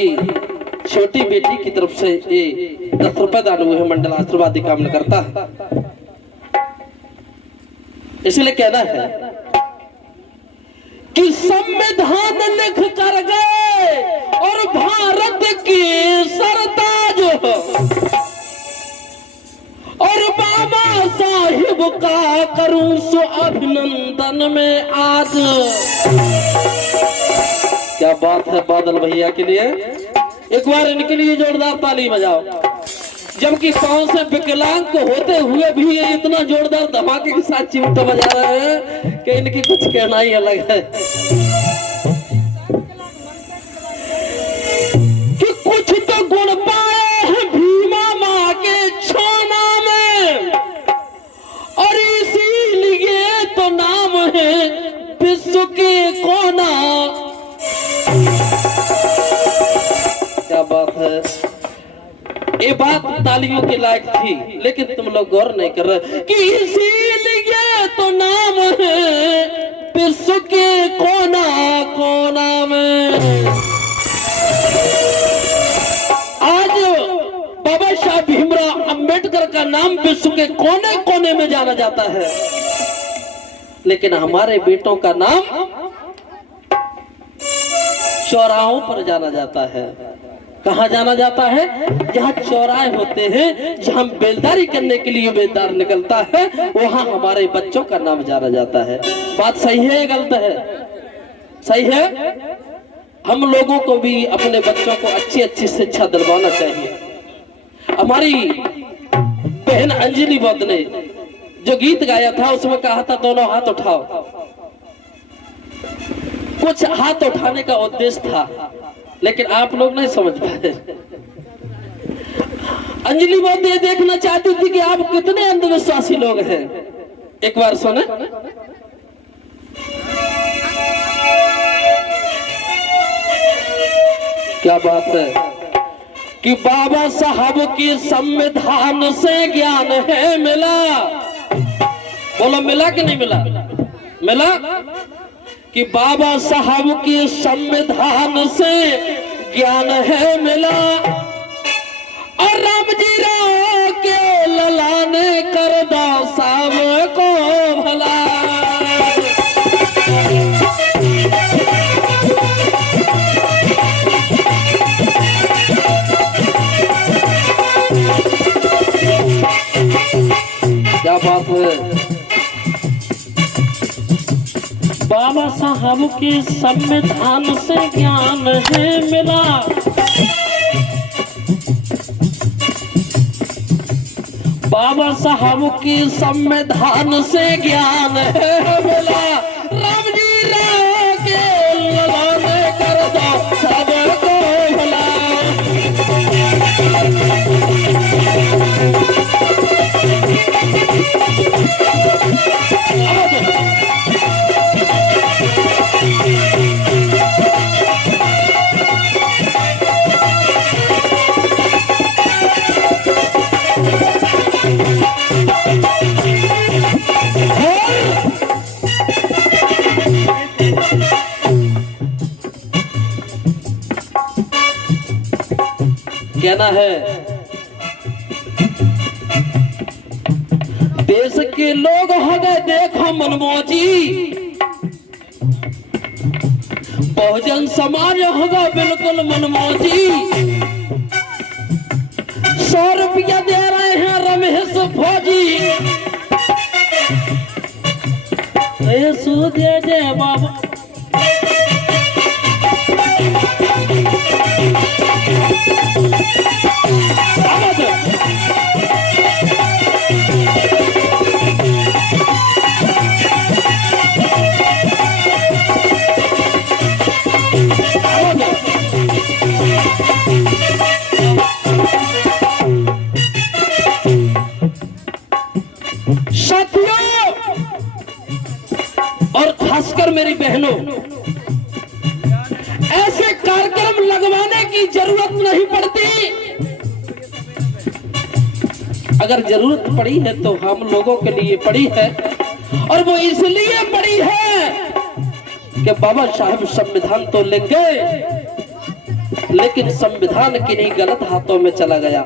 हमारी छोटी बेटी की तरफ से ये 10 रुपए दान हुए हैं। मंडल आशीर्वाद की कामना करता है, इसलिए कहना है कि संविधान लिख कर गए और भारत की सरताज हो, और बाबा साहिब का करूं सो अभिनंदन में आज। क्या बात है बादल भैया के लिए, एक बार इनके लिए जोरदार ताली बजाओ। जबकि पांव से विकलांग को होते हुए भी ये इतना जोरदार धमाके के साथ चिमटा बजा रहे हैं कि इनकी कुछ कहना ही अलग है। कि कुछ तो गुण पाए हैं भीमा माँ के छोना में, और इसीलिए तो नाम है विश्व के कोना। क्या बात है, ये बात तालियों के लायक थी, लेकिन तुम लोग गौर नहीं कर रहे कि इसीलिए तो नाम है विश्व के कोना कोना में। आज बाबा साहब भीमराव अंबेडकर का नाम विश्व के कोने कोने में जाना जाता है, लेकिन हमारे बेटों का नाम चौराहों पर जाना जाता है। कहाँ जाना जाता है? जहाँ चौराहे होते हैं, जहाँ बेलदारी करने के लिए बेलदार निकलता है, वहाँ हमारे बच्चों का नाम जाना जाता है। बात सही है या गलत है? सही है। हम लोगों को भी अपने बच्चों को अच्छी अच्छी शिक्षा दिलवाना चाहिए। हमारी बहन अंजलि बौद्ध ने जो गीत गाया था उसमें कहा था दोनों हाथ उठाओ। कुछ हाथ उठाने का उद्देश्य था, लेकिन आप लोग नहीं समझ पाए। अंजलि बौद्ध ये देखना चाहती थी कि आप कितने अंधविश्वासी लोग हैं। एक बार सुने। क्या बात है कि बाबा साहब की संविधान से ज्ञान है मिला। बोलो मिला कि नहीं मिला? मिला कि बाबा साहब की संविधान से ज्ञान है मिला, और राम जी राव के लला ने कर दो सब को भला। क्या बात है, बाबा साहब के संविधान से ज्ञान है मिला, बाबा साहब की संविधान से ज्ञान है मिला, राम जी राव के लगाने कर दो सबको भला। कहना है देश के लोग हो गए देखो मनमौजी, बहुजन समाज होगा बिल्कुल मनमौजी। 100 रुपया दे रहे हैं रमेश फौजी, दे दे बाबा। साथियों और खासकर मेरी बहनों, ऐसे कार्यक्रम लगवाने की जरूरत नहीं पड़ती। अगर जरूरत पड़ी है तो हम लोगों के लिए पड़ी है, और वो इसलिए पड़ी है कि बाबा साहब संविधान तो लिख गए, लेकिन संविधान किन्हीं गलत हाथों में चला गया।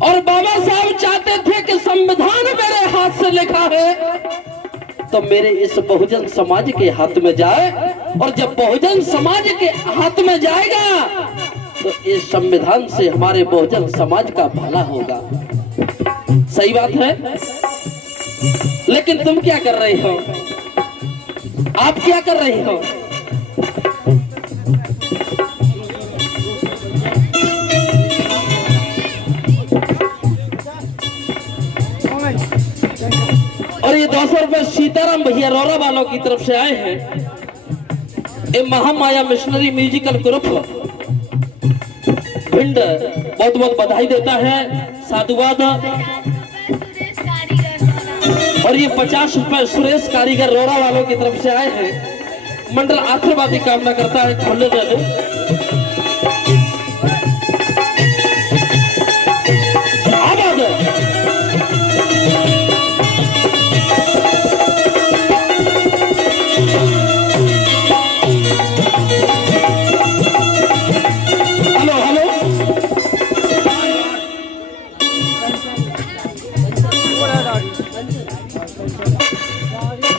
और बाबा साहब चाहते थे कि संविधान मेरे हाथ से लिखा है तो मेरे इस बहुजन समाज के हाथ में जाए, और जब बहुजन समाज के हाथ में जाएगा तो इस संविधान से हमारे बहुजन समाज का भला होगा। सही बात है। लेकिन तुम क्या कर रही हो? आप क्या कर रही हो? और ये 200 रुपए सीताराम भैया रोरा वालों की तरफ से आए हैं। ये Mahamaya missionary musical group Bhind बहुत बहुत बधाई देता है, साधुवाद। और ये 50 रुपए सुरेश कारीगर रोरा वालों की तरफ से आए हैं। मंडल आशीर्वादी कामना करता है खोलने दे।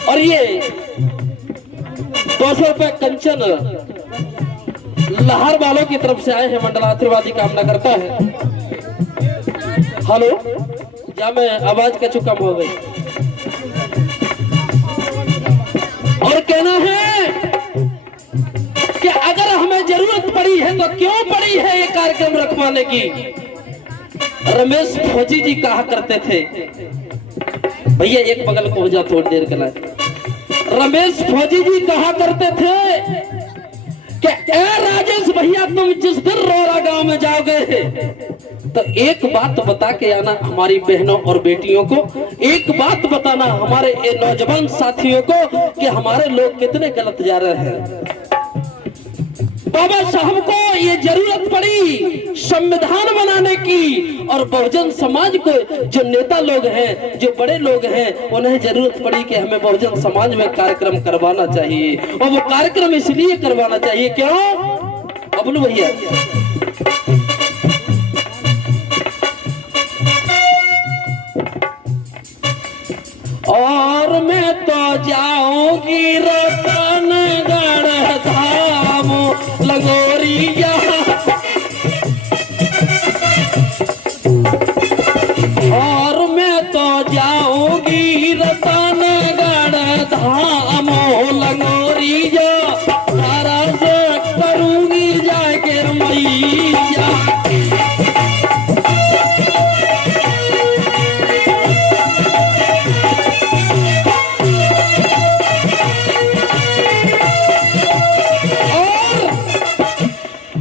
और ये 200 रुपए कंचन लाहौर वालों की तरफ से आए हैं। मंडल आशीर्वादी कामना करता है। हेलो, क्या मैं आवाज का चुका हो गई? और कहना है कि अगर हमें जरूरत पड़ी है तो क्यों पड़ी है ये कार्यक्रम रखवाने की। रमेश फौजी जी कहा करते थे, भैया एक बगल को हो जा थोड़ी देर के लिए। रमेश फौजी जी कहा करते थे कि ए राजेश भैया, तुम जिस दिन रोरा गांव में जाओगे तो एक बात बता के आना हमारी बहनों और बेटियों को, एक बात बताना हमारे नौजवान साथियों को कि हमारे लोग कितने गलत जा रहे हैं। बाबा साहब को ये जरूरत पड़ी संविधान बनाने की, और बहुजन समाज को जो नेता लोग हैं, जो बड़े लोग हैं, उन्हें जरूरत पड़ी कि हमें बहुजन समाज में कार्यक्रम करवाना चाहिए। और वो कार्यक्रम इसलिए करवाना चाहिए, क्यों अबलू भैया? और मैं तो जाऊंगी रतनगढ़ धाम लगोरिया, और मैं तो जाऊंगी रतनगढ़ धाम लगोरिया, तारा से करूंगी जाके मैया।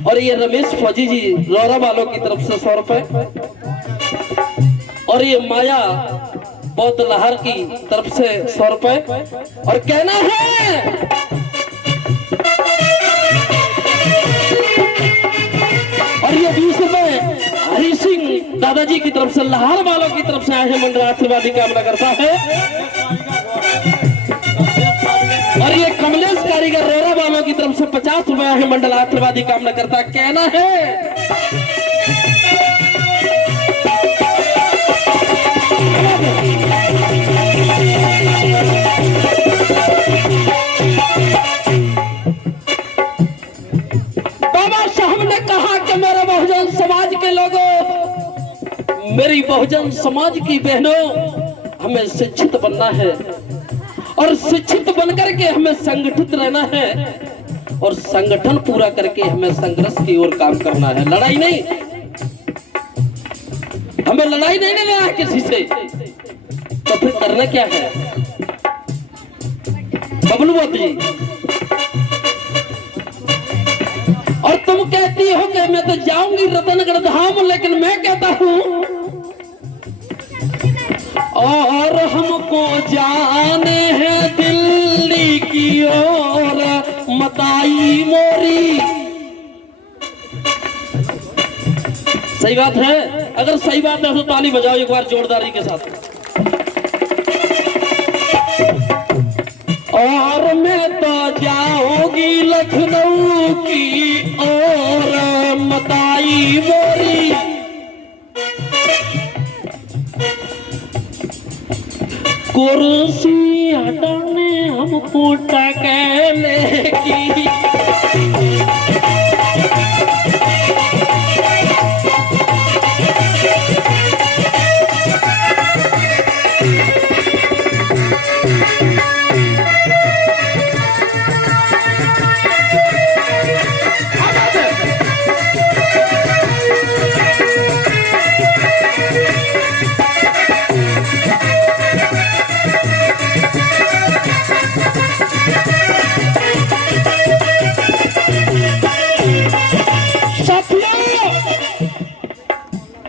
और ये रमेश फौजी जी रोरा वालों की तरफ से 100 रुपए, और ये माया बौद्ध लहर की तरफ से 100 रुपए। और कहना है और ये 20 रुपए हरी सिंह दादाजी की तरफ से लहर वालों की तरफ से आए हैं। मंडल आशीर्वादी कामना करता है। और ये कमलेश कारीगर रोरा वालों की तरफ से 50 रुपए है। मंडल आशीर्वादी कामना करता। कहना है बाबा साहब ने कहा कि मेरे बहुजन समाज के लोगों, मेरी बहुजन समाज की बहनों, हमें शिक्षित बनना है, और शिक्षित बनकर के हमें संगठित रहना है, और संगठन पूरा करके हमें संघर्ष की ओर काम करना है। लड़ाई नहीं, हमें लड़ाई नहीं लेना है किसी से। तो फिर करना क्या है बबलू जी? और तुम कहती हो कि मैं तो जाऊंगी रतनगढ़ धाम, लेकिन मैं कहता हूं और हमको जाने हैं दिल्ली की ओर, मताई मोरी। सही बात है? अगर सही बात है तो ताली बजाओ एक बार जोरदारी के साथ। और मैं तो जाऊंगी लखनऊ की कुर्सी हटाने हमको टकेले की।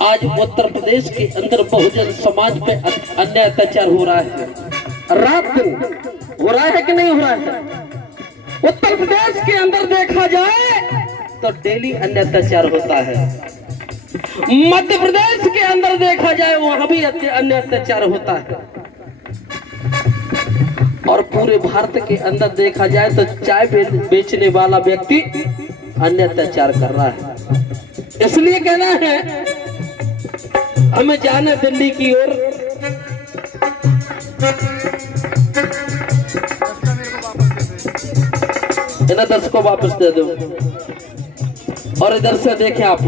आज उत्तर प्रदेश के अंदर बहुजन समाज पे अन्याय अत्याचार हो रहा है, रात दिन हो रहा है कि नहीं हो रहा है। उत्तर प्रदेश के अंदर देखा जाए तो डेली अन्याय अत्याचार होता है। मध्य प्रदेश के अंदर देखा जाए वहां भी अन्याय अत्याचार होता है। और पूरे भारत के अंदर देखा जाए तो चाय बेचने वाला व्यक्ति अन्याय अत्याचार कर रहा है। इसलिए कहना है हमें जाना दिल्ली की ओर। इधर 10 को वापस दे दो। और इधर से देखें आप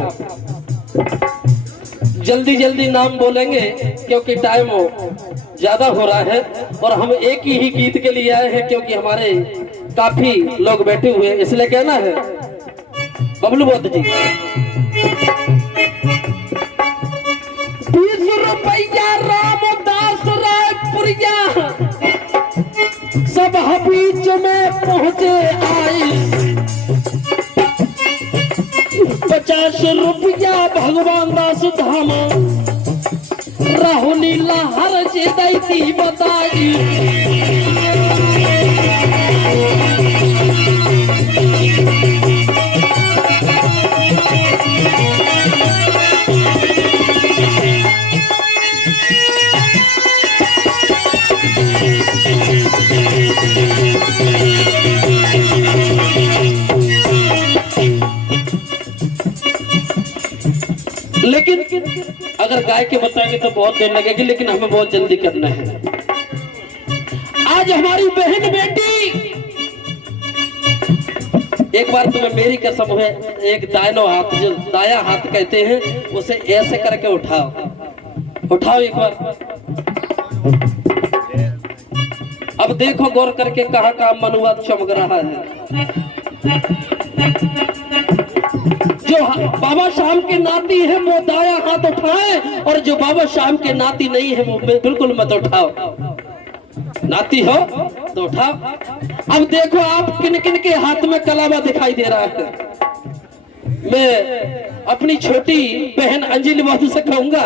जल्दी जल्दी नाम बोलेंगे क्योंकि टाइम ज्यादा हो रहा है। और हम एक ही गीत के लिए आए हैं क्योंकि हमारे काफी लोग बैठे हुए हैं, इसलिए कहना है बबलू बौद्ध जी 20 रुपया रामदास रायपुरिया सब बीच में पहुंचे आई। 50 रुपया भगवान दास धाम राहुल हर जे दैती बताई। लेकिन अगर गाय के बताएंगे तो बहुत देर लगेगी, लेकिन हमें बहुत जल्दी करना है। आज हमारी बहन बेटी, एक बार तुम्हें मेरी कसम है, एक दाहिना हाथ जो दाया हाथ कहते हैं उसे ऐसे करके उठाओ, उठाओ एक बार। अब देखो गौर करके कहाँ कहाँ मनुआ चमक रहा है। जो बाबा शाम के नाती है वो दाया हाथ उठाए, और जो बाबा शाम के नाती नहीं है वो बिल्कुल मत उठाओ। नाती हो तो उठाओ। अब देखो आप किन किन के हाथ में कलावा दिखाई दे रहा है। मैं अपनी छोटी बहन अंजलि बहू से कहूंगा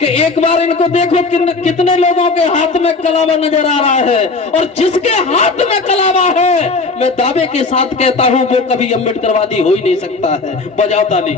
कि एक बार इनको देखो कितने लोगों के हाथ में कलावा नजर आ रहा है। और जिसके हाथ में कलावा है मैं दावे के साथ कहता हूं वो कभी अम्बेडकरवादी हो ही नहीं सकता है। बजाओ ताली।